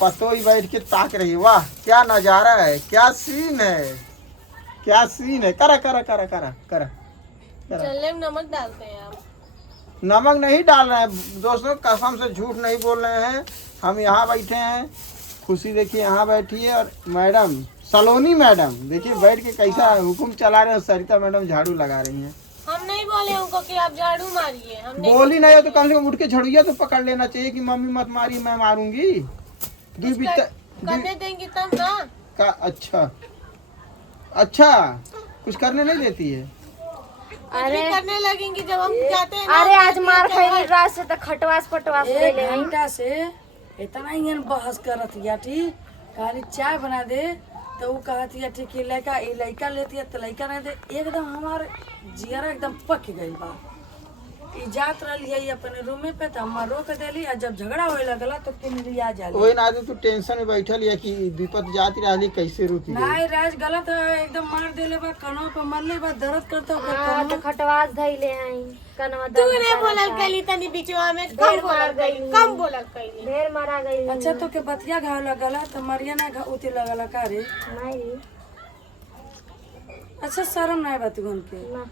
पतोई बैठ के ताक रही। वाह क्या नजारा है, क्या सीन है, क्या सीन है। करा करा करा करा करा चलने में नमक डालते हैं आप? नमक नहीं डाल रहे हैं दोस्तों, कसम से झूठ नहीं बोल रहे हैं। हम यहाँ बैठे हैं, खुशी देखिए यहाँ बैठी है, और मैडम सलोनी मैडम देखिए बैठ के कैसा हुकुम चला रहे हैं। सरिता मैडम झाड़ू लगा रही हैं। हम नहीं बोले उनको कि आप झाड़ू मारिए, हम नहीं बोली नहीं है तो कम से कम उठ के झड़िया तो पकड़ लेना चाहिए कि मम्मी मत मारी मैं मारूंगी। करने देंगी तब ना का अच्छा अच्छा कुछ करने नहीं देती है। अरे करने लगेंगी जब हम जाते हैं। अरे आज मार खाई रात से तो खटवास पटवास ले ले घंटा से इतना ही बहस करत या ठीक कहानी चाय बना दे तो वो कहती है ठीक लड़का लेती है तो लड़का नहीं दे। एकदम हमारे जियरा एकदम पक गई बा। ई जात रही है अपने रूम पे तो हम रोक देली और जब झगड़ा होए लगला तो तुम लिया जाली। वही ना तू टेंशन में बैठल है कि विपत जाती रहली कैसे रुकी नहीं राज गलत है एकदम मार देले बा कनो पे मरले बा दर्द करता हां तो खटवास धइले हैं कनवा तू नहीं बोलल कली तनी बीचवा में कम बोलल गई, कम बोलल कई ढेर मारा गई। अच्छा तो के बतिया घाव लगला तो मरिया ना घा उते लगला का रे नहीं अच्छा शर्म नहीं बात गुन के ना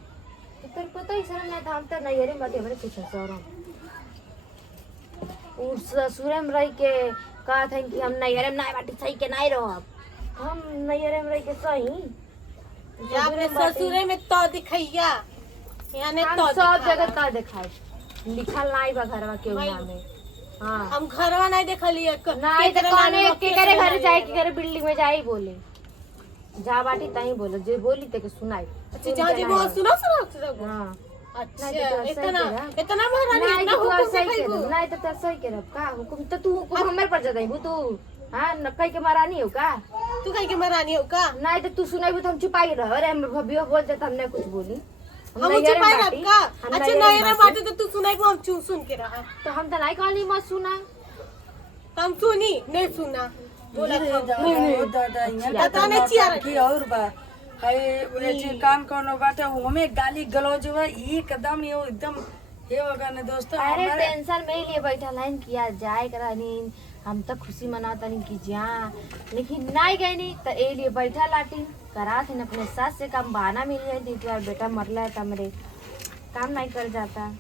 तेरे को तो इस नहीं था। हम तो नहीं अरे मत हमरे कुछ शरम उस ससुरे में रह के कहा था कि हम नहीं अरे नहीं बाटी सही के नहीं रहो। हम नहीं अरे में रह के सही या अपने ससुरे में तो दिखैया यानी हम तो सब जगह का दिखाए लिखल नहीं बा घरवा के उना में। हां हम घरवा नहीं देखलिए नहीं तो कौन के करे घर जाए के करे बिल्डिंग में जाई बोले जा बाटी तई बोले जे बोली ते के सुनाई। अच्छा जहां जी वो सुनो सुनो। हां अच्छा इतना इतना महारानी नहीं इतना तो तू हुकुम से सही कहिबू। के नहीं तो तू सही के का हुकुम तो तू हुकुम हमर पर जदाई तू हां न कह के महारानी हो का तू कहीं के महारानी हो का? नहीं तो तू सुनाई तो हम चुपाई रह। अरे हम भबियो बोल देता हमने कुछ बोली हम चुपाई रह का? अच्छा नहीं रे बात तो तू सुनाई हम सुन के रहा तो हम तो नहीं कहली मत सुना हम सुनी नहीं सुना बोला दादा पता नहीं चिया की और बा है बोले जे कान कोनो बाटे हमें गाली गलौज हुआ एकदम ये एकदम ये होगा ना दोस्तों। अरे टेंशन में ही लिए बैठा लाइन किया जाए करानी हम तो खुशी मनाता नहीं कि जा लेकिन नहीं गई नहीं तो ए लिए बैठा लाटी करा थे अपने सास से काम बहाना मिल जाए थी यार बेटा मरला है तमरे काम नहीं कर जाता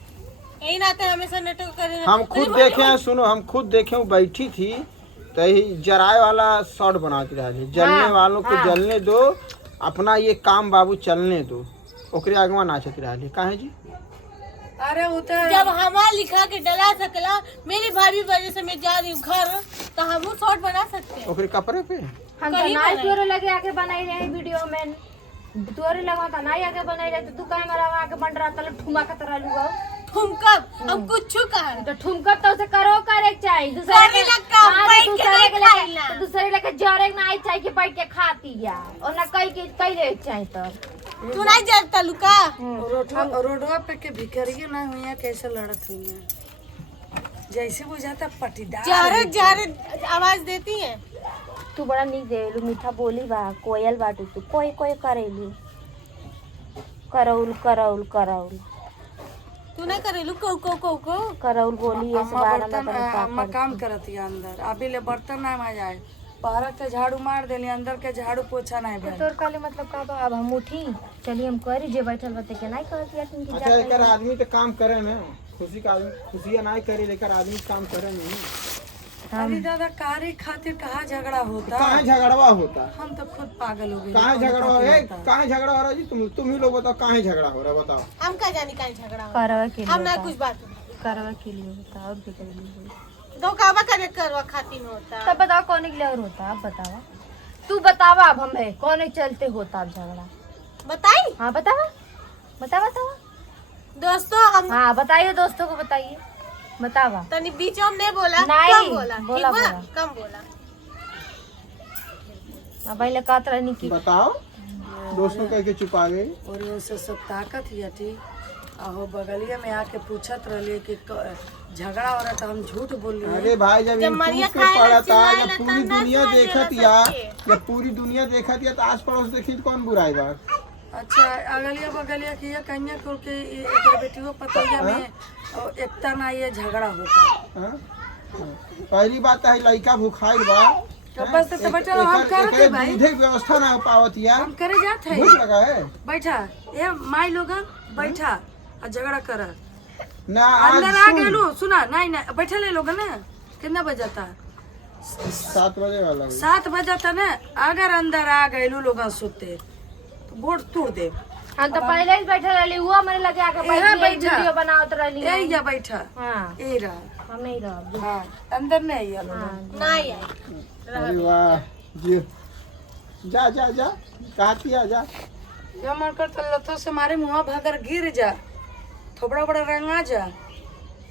यही नाते हमेशा नेटवर्क करे। हम खुद देखे हैं, सुनो हम खुद देखे हूँ बैठी थी तो जराए वाला शॉट बनाती रही। जलने वालों को जलने दो, अपना ये काम बाबू चलने दो, ओकरे आगवा नाचती रही। काहे जी? अरे उतर जब हमारा लिखा के डला सकला मेरी भाभी वजह से मैं जा रही हूँ घर तो हम वो शॉर्ट बना सकते हैं ओकरे कपड़े पे हम तो नाई तोरे लगे आके बनाई रहे वीडियो में तोरे लगा था नाई आके बनाई रहे तो तू काहे मारा आके बन रहा तले ठुमा का तरह लुगा ठुमका हम कुछ कहा तो ठुमका तो उसे करो करे चाहिए दूसरे करे लगा बैठ के नहीं खाइला तो दूसरे लगे जरे ना आई चाहिए कि बैठ के खाती या और ना कई के कई ले चाहिए तो तू नहीं जानता लुका रोडवा पे के भिखरिया ना हुई कैसे लड़त हुई जैसे बुझाता पटीदार जारे जारे आवाज देती है। तू बड़ा नीक देलू मीठा बोली बा कोयल बाटू तू कोई कोई करेलू करौल करौल करौल तू नहीं करेलू को करौल बोली ऐसे बार में अम्मा काम करती है अंदर अभी ले बर्तन ना आ जाए बाहर के झाड़ू मार देली अंदर के झाड़ू पोछा नहीं भेल। तोर काले मतलब का बा अब हम उठी चलिए हम करी जे बैठल बते के नहीं कहती है तुम की अच्छा लेकर आदमी तो काम करे ना, खुशी का खुशियाँ नहीं करे लेकर आदमी काम करे नहीं। अरे दादा कारी खातिर कहाँ झगड़ा होता कहाँ झगड़वा होता? हम तो खुद पागल हो गए। कहाँ झगड़ा हो रहा है? कहाँ झगड़ा हो रहा है जी? तुम ही लोग बताओ कहाँ झगड़ा हो रहा है, बताओ। हम का जानी कहीं झगड़ा हो करवा के हम ना कुछ बात करवा के लिए होता और भी के लिए दो कावा करे करवा खाती में होता। तब बताओ कौन के लिए और होता आप बतावा तू बतावा अब हमें कौन चलते होता अब झगड़ा बताई हाँ बतावा बतावा बतावा दोस्तों हम हाँ बताइए दोस्तों को बताइए बतावा तनी बीच में नहीं बोला नहीं, कम बोला बोला, ठीक बा? बोला। कम बोला अब पहले कात रहनी की बताओ दोस्तों कह के छुपा गई और ये सब ताकत ही ठीक आहो बगलिया में आके पूछत रही कि झगड़ा हो रहा था हम झूठ बोल रहे अरे भाई जब यूट्यूब पे पड़ा था जब पूरी दुनिया देखत या जब पूरी दुनिया देखत या तो आस पड़ोस देखी तो कौन बुराई बात। अच्छा अगलिया बगलिया की ये कन्या को के एक बेटी को पता है में एकता ना ये झगड़ा होता हाँ? पहली बात है लड़का भूखाइल बा। तो बस तो बैठा रहो, हम करते भाई, दूधे के व्यवस्था ना पावत या हम करे जाते भूख हैं। लगा है बैठा ए माई लोगन बैठा और झगड़ा कर ना। आज अंदर आ सुन, गेलू सुना नहीं नहीं बैठे ले लोगन ना। कितना बजाता 7 बजे वाला हुई। 7 बजाता ना। अगर अंदर आ गेलू लोगन सोते तो बोर्ड तोड़ दे। हम तो पहले ही बैठे रहली, वो हमारे लगे आके यहाँ बैठी बैठा। वीडियो बनावत रहली। ए या बैठा हाँ ए रहा। हम नहीं रह। हाँ अंदर नहीं आया लोगन। हाँ नहीं आई अरे वाह जी, जा जा जा कहती आ जा। जो मन कर तो लतो से मारे मुँह भागर गिर जा, थोबड़ा बड़ा रंगा जा।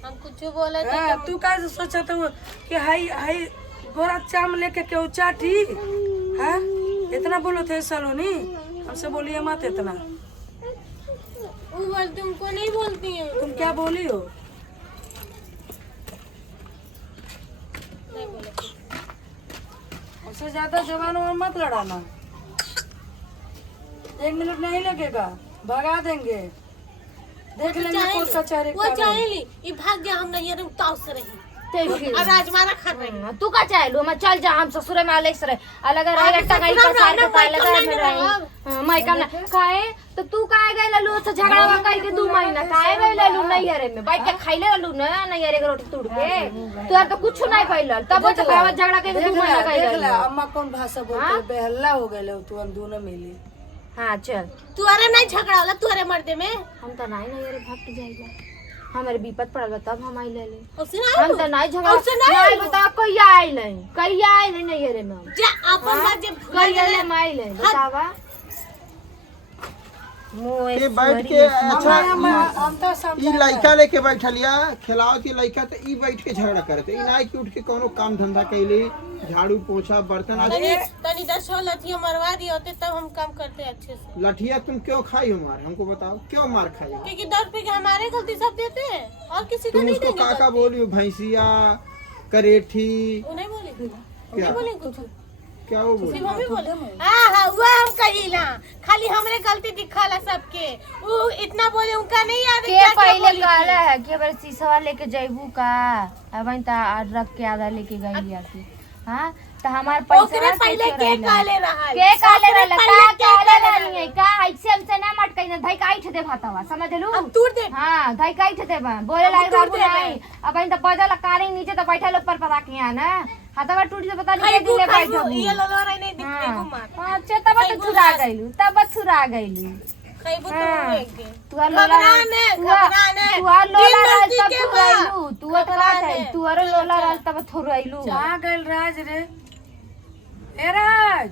हम कुछ बोले थे हाँ, तू का सोचा तो कि हाई हाई गोरा चाम लेके क्यों चाटी। हाँ इतना बोलो थे सलोनी, हमसे बोलिए मत इतना। वो बोलती उनको नहीं बोलती है। तुम क्या बोली हो? नहीं बोले। उससे ज्यादा जवान और मत लड़ाना। 1 मिनट नहीं लगेगा, भगा देंगे। देख लेंगे कोर्ट कचहरी वो का। चाहेली ये भाग गया, हम नहीं उताव से रही ते फिर और राजमाना खा रही। तू का चाहलू मैं चल जा, हम ससुर में अलग से रहे अलग रहे रट्टा गाड़ी का सार के अलग में रही। मैं कम ना काहे तो तू काहे गए ललू से झगड़ा वा कह के 2 महीना काहे गए ललू नहीं अरे में बैठ के खाइले ललू ना नहीं अरे रोटी तोड़ के तू यार तो कुछ नहीं पाइल तब तो कहवा झगड़ा के 2 महीना देख गए ले अम्मा कौन भाषा बोलते बेहल्ला हो गए तू दोनों मिली। हां चल तू अरे नहीं झगड़ा होला, तू अरे मर्दे में हम तो नहीं अरे भाग के जाइला हमारे विपत पड़ल बा तब हम आई ले ले। उससे नहीं हम तो नहीं झगड़ा उससे नहीं नहीं बता कोई आई नहीं अरे में जा अपन बात जब कोई ले माई ले बतावा ये बैठ के अच्छा हम तो ई लड़का लेके बैठलिया खिलाओ की लड़का तो ई बैठ के झगड़ा करते। ई नाई की उठ के कोनो काम धंधा कैली, झाड़ू पोछा बर्तन आज तनी 10 लठिया मरवा दिए होते तब हम काम करते अच्छे से। लठिया तुम क्यों खाई हो मार, हमको बताओ क्यों मार खाई हो? क्योंकि 10 रुपए के हमारे गलती सब देते हैं और किसी को तुम नहीं उसको देंगे। काका बोली हो, भैंसिया करेठी वो नहीं बोली, क्या नहीं बोली कुछ। क्या वो बोली? सिर्फ हम ही बोले। हाँ वो हम कही ना, खाली हमरे गलती दिखाला सबके। वो इतना बोले उनका नहीं याद है के क्या क्या पहले बोली कहले थी। है कि बार शीशवा लेके जइबू का अब ता रख के आधा लेके गई आके। हां तो हमार पैसा ओकरे पहले के काले रहा के काले रहला का काले रहनी है का ऐसे हमसे ना मटकई ना धई काई ठे दे भातावा समझ लू। हम तूड़ दे। हां धई काई ठे दे बा बोले लाग तोड़ बाबू दे नहीं अब इन तो बदल कारी नीचे तो बैठा लोग पर पता के यहां ना हाथवा टूटी तो पता नहीं खाइबू दिले खाइबू बैठो ये ललो रही नहीं दिखेगू मार। अच्छा तब तो छुरा गइलू खाइबू हाँ। तो एक दिन। तुआ घबराने तुआ लोला दिन रहल मस्ती तब के थुराइलू बाद। तुआ तो रात है घबराने। तुअरो लोला रहल तब थुराइलू आ गइल राज रे। ए राज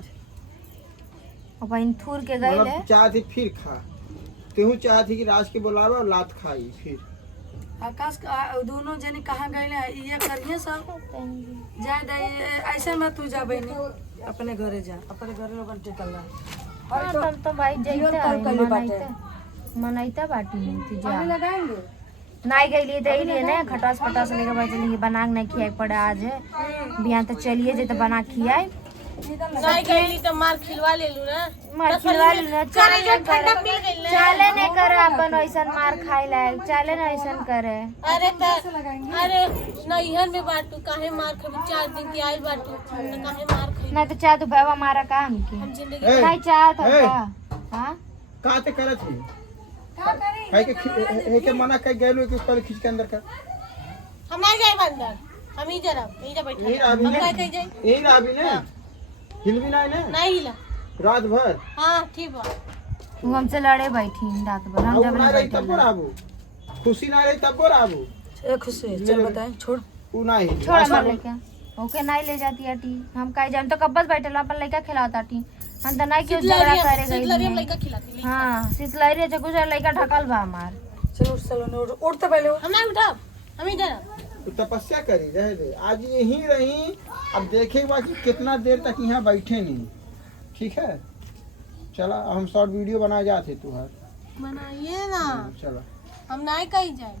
अब इन थूर के गइले मतलब चाहती फिर खा, तेहू चाहती कि राज के बुलावे और लात खाई फिर। आकाश दोनों जने कहाँ गए ये करिए सब जाए दे ऐसे में तू जाबे नहीं अपने घरे जा अपने घरे लोगन टिकल रहा। हाँ, तब तो भाई जीवन जइते पर कइले बाटे। मनैते बाटी नहीं थी जा हमें लगाएंगे नहीं गइली तो इलिए ना खटास पटास लेके बैठली बना के नहीं खियाए पड़े आज बिहान तो चलिए जे तो बना खियाए नहीं गईली तो मार खिलवा ले लू ना। मार खिलवा लू ना करे जो ठंडा मिल गई ना। चले नहीं करे अपन ऐसन मार खाए लायक चले ना ऐसन करे अरे अरे नैहर में बाटू काहे मार खाबी, 4 दिन की आई बाटू तो काहे मार खाई। नहीं तो चाह तू बाबा मारा काम की हम जिंदगी ए, नहीं चाहत ए, का हां का ते करत है है के मना कर गेलो कि ऊपर खींच के अंदर कर। हम नहीं जाए अंदर, हम ही जरा बैठे यही राबी हम ने काहे कहीं जाए। यही राबी ने हिल भी नहीं ने नहीं हिला। रात भर हां ठीक बा। तू हमसे लड़े बैठी रात भर हम जब ना रही तब राबू, खुशी ना रही तब राबू ए खुशी चल बताए छोड़ उ नहीं छोड़ मर लेके ओके नहीं ले जाती आटी हम काहे जान तो कब्बस बैठल अपन लइका खिलावत आटी हम तो नहीं क्यों झगड़ा करे शीतलरी हम गई लइका खिलाती। हां शीतलरी से कुछ लइका ढकल बा हमार चलो उठ चलो उठते पहले हम नहीं उठा, हम ही जरा तो तपस्या करी रहे दे। आज यहीं रही, अब देखेगा कि कितना देर तक यहाँ बैठे नहीं। ठीक है चला हम शॉर्ट वीडियो बना जाते तुहार बनाइए ना। चला हम नहीं कहीं जाए।